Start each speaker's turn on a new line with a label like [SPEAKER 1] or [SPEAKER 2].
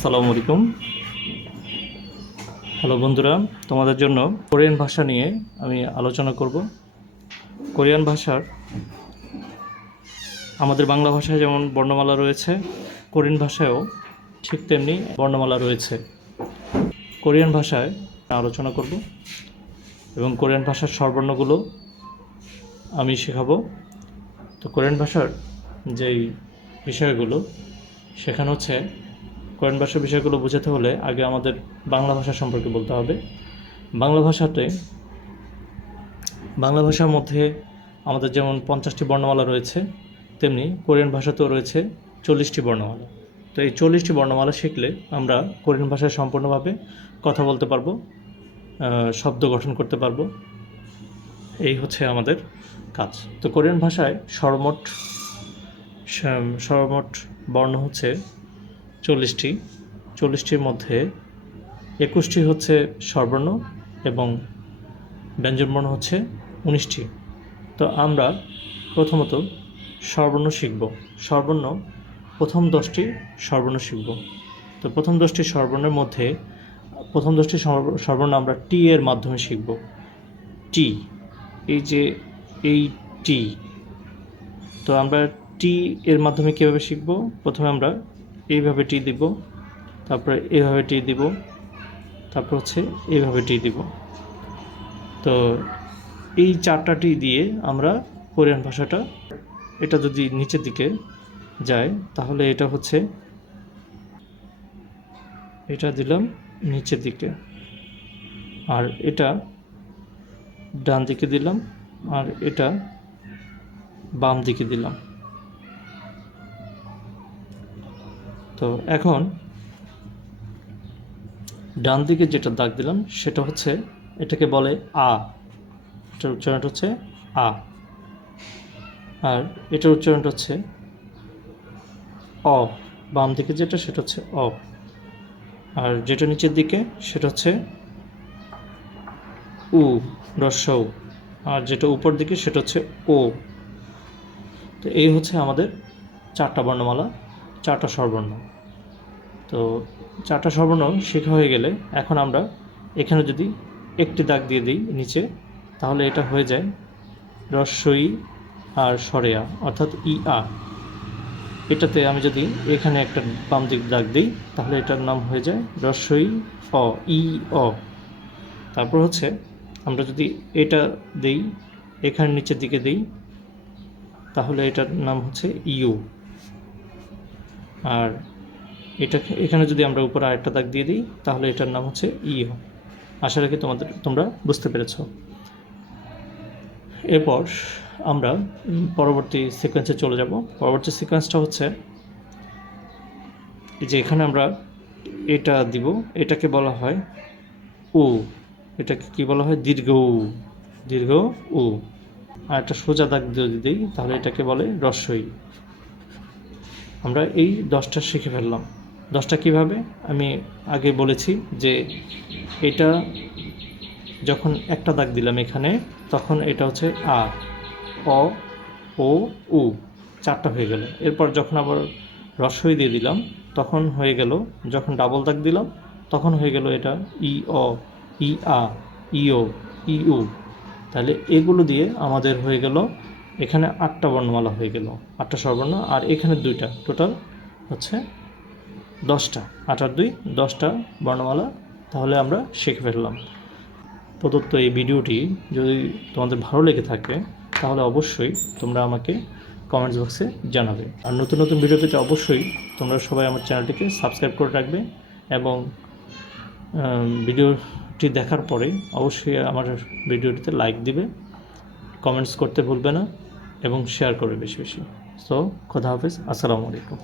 [SPEAKER 1] আসসালামু আলাইকুম। হ্যালো বন্ধুরা, তোমাদের জন্য কোরিয়ান ভাষা নিয়ে আমি আলোচনা করব। কোরিয়ান ভাষার আমাদের বাংলা ভাষায় যেমন বর্ণমালা রয়েছে, কোরিয়ান ভাষায়ও ঠিক তেমনি বর্ণমালা রয়েছে। কোরিয়ান ভাষায় আলোচনা করব এবং কোরিয়ান ভাষার স্বরবর্ণগুলো আমি শেখাবো। তো কোরিয়ান ভাষার যেই বিষয়গুলো, সেখানে হচ্ছে কোরআন ভাষার বিষয়গুলো বোঝাতে হলে আগে আমাদের বাংলা ভাষা সম্পর্কে বলতে হবে। বাংলা ভাষাতে, বাংলা ভাষার মধ্যে আমাদের যেমন পঞ্চাশটি বর্ণমালা রয়েছে, তেমনি কোরিয়ান ভাষাতেও রয়েছে চল্লিশটি বর্ণমালা। তো এই চল্লিশটি বর্ণমালা শিখলে আমরা কোরিয়ান ভাষায় সম্পূর্ণভাবে কথা বলতে পারব শব্দ গঠন করতে পারব। এই হচ্ছে আমাদের কাজ। তো কোরিয়ান ভাষায় সর্বমোট সর্বমোট বর্ণ হচ্ছে চল্লিশটি, চল্লিশটির মধ্যে একুশটি হচ্ছে স্বরবর্ণ এবং ব্যঞ্জনবর্ণ হচ্ছে উনিশটি। তো আমরা প্রথমত স্বরবর্ণ শিখব। স্বরবর্ণ, প্রথম দশটি স্বরবর্ণ শিখব। তো প্রথম দশটি স্বরবর্ণের মধ্যে, প্রথম দশটি স্বরবর্ণ আমরা টি এর মাধ্যমে শিখব। টি, এই যে, এই টি। তো আমরা টি এর মাধ্যমে কীভাবে শিখব? প্রথমে আমরা এইভাবে টি দিব, তারপরে এইভাবে টি দিব, তারপর হচ্ছে এইভাবে টি দিব। তো এই চারটা টি দিয়ে আমরা কোরিয়ান ভাষাটা, এটা যদি নিচের দিকে যায়, তাহলে এটা হচ্ছে, এটা দিলাম নিচের দিকে। আর এটা ডান দিকে দিলাম, আর এটা বাম দিকে দিলাম। তো এখন ডান দিকে যেটা দাগ দিলাম, সেটা হচ্ছে এটাকে বলে আ। এটার উচ্চারণটা হচ্ছে আ। আর এটার উচ্চারণটা হচ্ছে অ। বাম দিকে যেটা, সেটা হচ্ছে অ। আর যেটা নিচের দিকে, সেটা হচ্ছে উ রস্যউ আর যেটা উপর দিকে, সেটা হচ্ছে ও। তো এই হচ্ছে আমাদের চারটা বর্ণমালা। চারটা স্বরবর্ণ। তো চারটা স্বরবর্ণ শেখা হয়ে গেলে এখন আমরা এখানে যদি একটি দাগ দিয়ে দিই নিচে, তাহলে এটা হয়ে যায় রস্বই আর সরেয়া, অর্থাৎ ই আ এটাতে আমি যদি এখানে একটা বাম দিক দাগ দিই, তাহলে এটার নাম হয়ে যায় রস্বই অ ই, অ। তারপর হচ্ছে আমরা যদি এটা দিই, এখানে নিচের দিকে দিই, তাহলে এটার নাম হচ্ছে ইউ। আর এটা এখানে যদি আমরা উপরে আরেকটা দাগ দিয়ে দিই, তাহলে এটার নাম হচ্ছে ইও। আশা রাখি তোমাদের, তোমরা বুঝতে পেরেছ। এরপর আমরা পরবর্তী সিকোয়েন্সে চলে যাব। পরবর্তী সিকোয়েন্সটা হচ্ছে যে এখানে আমরা এটা দিব, এটাকে বলা হয় উ। এটাকে কি বলা হয়? দীর্ঘ উ। দীর্ঘ উ। আর একটা সোজা দাগ যদি দিই, তাহলে এটাকে বলে রস্বই আমরা এই দশটা শিখে ফেললাম। দশটা কীভাবে? আমি আগে বলেছি যে এটা যখন একটা দাগ দিলাম এখানে, তখন এটা হচ্ছে আ, অ, ও, উ, চারটা হয়ে গেল। এরপর যখন আবার রসই দিয়ে দিলাম, তখন হয়ে গেল, যখন ডাবল দাগ দিলাম, তখন হয়ে গেল এটা ই, অ, ই, আ ইও ই, উ। তাহলে এগুলো দিয়ে আমাদের হয়ে গেল এখানে আটটা বর্ণমালা হয়ে গেল, আটটা স্বরবর্ণ, আর এখানে দুইটা। টোটাল হচ্ছে দশটা। আট আর দুই, দশটা বর্ণমালা। তাহলে আমরা শিখে ফেললাম। প্রদত্ত এই ভিডিওটি যদি তোমাদের ভালো লেগে থাকে, তাহলে অবশ্যই তোমরা আমাকে কমেন্টস বক্সে জানাবে। আর নতুন নতুন ভিডিও পেতে অবশ্যই তোমরা সবাই আমার চ্যানেলটিকে সাবস্ক্রাইব করে রাখবে এবং ভিডিওটি দেখার পরে অবশ্যই আমার ভিডিওটিতে লাইক দিবে। কমেন্টস করতে ভুলবে না। এবং শেয়ার করবে বেশি বেশি। সো খোদা হাফিজ আসসালামু আলাইকুম।